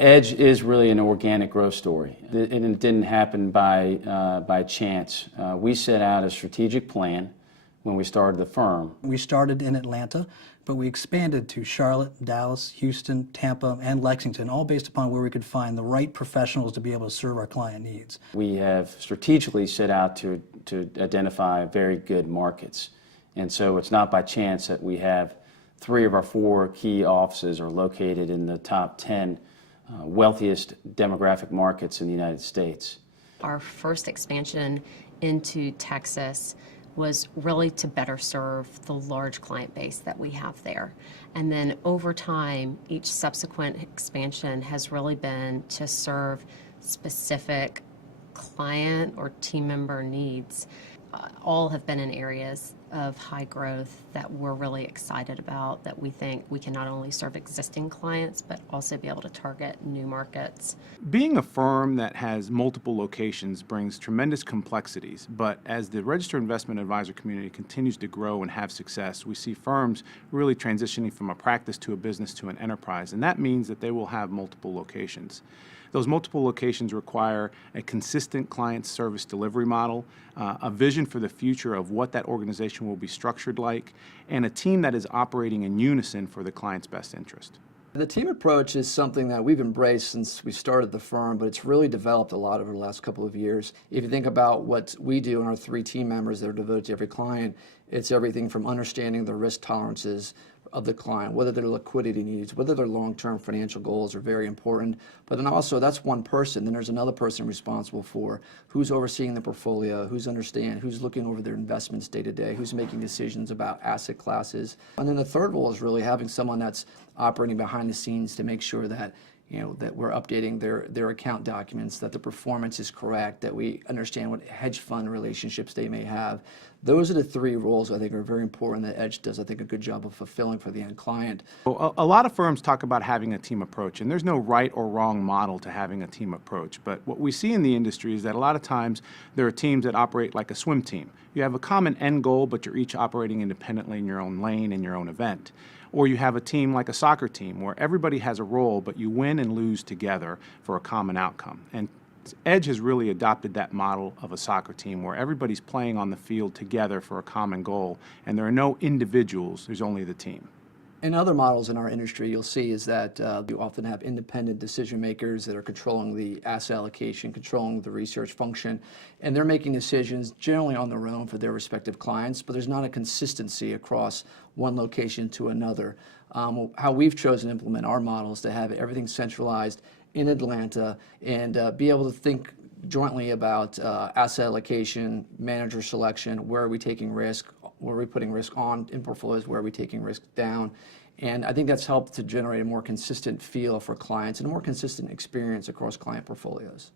Edge is really an organic growth story, and it didn't happen by chance. We set out a strategic plan when we started the firm. We started in Atlanta, but we expanded to Charlotte, Dallas, Houston, Tampa, and Lexington, all based upon where we could find the right professionals to be able to serve our client needs. We have strategically set out to identify very good markets. And so it's not by chance that we have 3 of our 4 key offices are located in the top 10 wealthiest demographic markets in the United States. Our first expansion into Texas was really to better serve the large client base that we have there. And then over time, each subsequent expansion has really been to serve specific client or team member needs. All have been in areas of high growth that we're really excited about, that we think we can not only serve existing clients, but also be able to target new markets. Being a firm that has multiple locations brings tremendous complexities, but as the registered investment advisor community continues to grow and have success, we see firms really transitioning from a practice to a business to an enterprise, and that means that they will have multiple locations. Those multiple locations require a consistent client service delivery model, a vision for the future of what that organization will be structured like, and a team that is operating in unison for the client's best interest. The team approach is something that we've embraced since we started the firm, but it's really developed a lot over the last couple of years. If you think about what we do and our 3 team members that are devoted to every client, it's everything from understanding the risk tolerances of the client, whether their liquidity needs, whether their long-term financial goals are very important. But then also, that's one person. Then there's another person responsible for who's overseeing the portfolio, who's looking over their investments day to day, who's making decisions about asset classes. And then the third role is really having someone that's operating behind the scenes to make sure that that we're updating their account documents, that the performance is correct, that we understand what hedge fund relationships they may have. Those are the 3 roles I think are very important that Edge does, I think, a good job of fulfilling for the end client. A lot of firms talk about having a team approach, and there's no right or wrong model to having a team approach. But what we see in the industry is that a lot of times there are teams that operate like a swim team. You have a common end goal, but you're each operating independently in your own lane, in your own event. Or you have a team like a soccer team where everybody has a role, but you win and lose together for a common outcome. And Edge has really adopted that model of a soccer team where everybody's playing on the field together for a common goal, and there are no individuals, there's only the team. In other models in our industry, you'll see is that you often have independent decision makers that are controlling the asset allocation, controlling the research function, and they're making decisions generally on their own for their respective clients, but there's not a consistency across one location to another. How we've chosen to implement our model is to have everything centralized in Atlanta and be able to think jointly about asset allocation, manager selection, where are we taking risk, where are we putting risk on in portfolios, where are we taking risk down. And I think that's helped to generate a more consistent feel for clients and a more consistent experience across client portfolios.